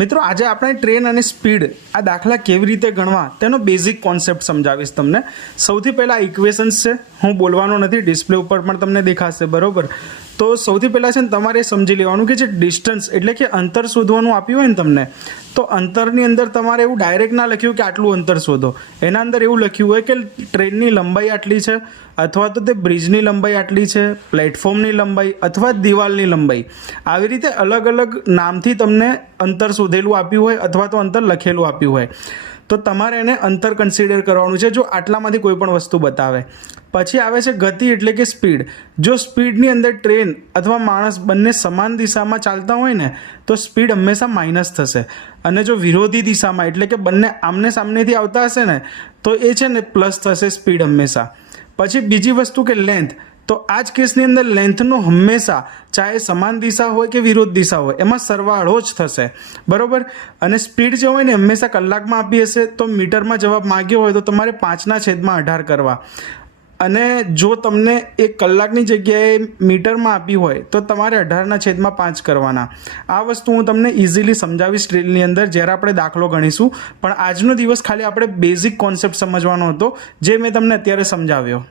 મિત્રો આજે આપણે ટ્રેન અને સ્પીડ આ દાખલા કેવી રીતે ગણવા તેનો બેઝિક કોન્સેપ્ટ સમજાવીશ તમને। સૌથી પહેલાં ઇક્વેશન્સ છે, હું બોલવાનો નથી, ડિસ્પ્લે ઉપર પણ તમને દેખાશે, બરોબર। તો સૌથી પહેલાં છે ને તમારે સમજી લેવાનું કે જે ડિસ્ટન્સ એટલે કે અંતર શોધવાનું આપ્યું હોય ને તમને, તો અંતરની અંદર તમારે એવું ડાયરેક્ટ ના લખ્યું કે આટલું અંતર શોધો, એના અંદર એવું લખ્યું હોય કે ટ્રેનની લંબાઈ આટલી છે, અથવા તો તે બ્રિજની લંબાઈ આટલી છે, પ્લેટફોર્મની લંબાઈ અથવા દિવાલની લંબાઈ, આવી રીતે અલગ અલગ નામથી તમને અંતર શોધેલું આપ્યું હોય અથવા તો અંતર લખેલું આપ્યું હોય, તો તમારે એને અંતર કન્સિડર કરવાનું છે જો આટલામાંથી કોઈ પણ વસ્તુ બતાવે। પછી આવે છે ગતિ એટલે કે સ્પીડ। જો સ્પીડની અંદર ટ્રેન અથવા માણસ બંને સમાન દિશામાં ચાલતા હોય ને તો સ્પીડ હંમેશા માઇનસ થશે, અને જો વિરોધી દિશામાં એટલે કે બંને આમને સામનેથી આવતા હશે ને તો એ છે ને પ્લસ થશે સ્પીડ હંમેશા। પછી બીજી વસ્તુ કે લેન્થ, તો આ જ કેસની અંદર લેન્થનો હંમેશા ચાહે સમાન દિશા હોય કે વિરોધ દિશા હોય એમાં સરવાળો જ થશે, બરાબર। અને સ્પીડ જે હોય ને હંમેશા કલાકમાં આપી હશે તો મીટરમાં જવાબ માગ્યો હોય તો તમારે 5/18 કરવા, અને જો તમને 1 કલાકની જગ્યાએ મીટરમાં આપી હોય તો તમારે 18/5 કરવાના। આ વસ્તુ હું તમને ઇઝીલી સમજાવીશ ડ્રીલની અંદર જ્યારે આપણે દાખલો ગણીશું, પણ આજનો દિવસ ખાલી આપણે બેઝિક કોન્સેપ્ટ સમજવાનો હતો જે મેં તમને અત્યારે સમજાવ્યો।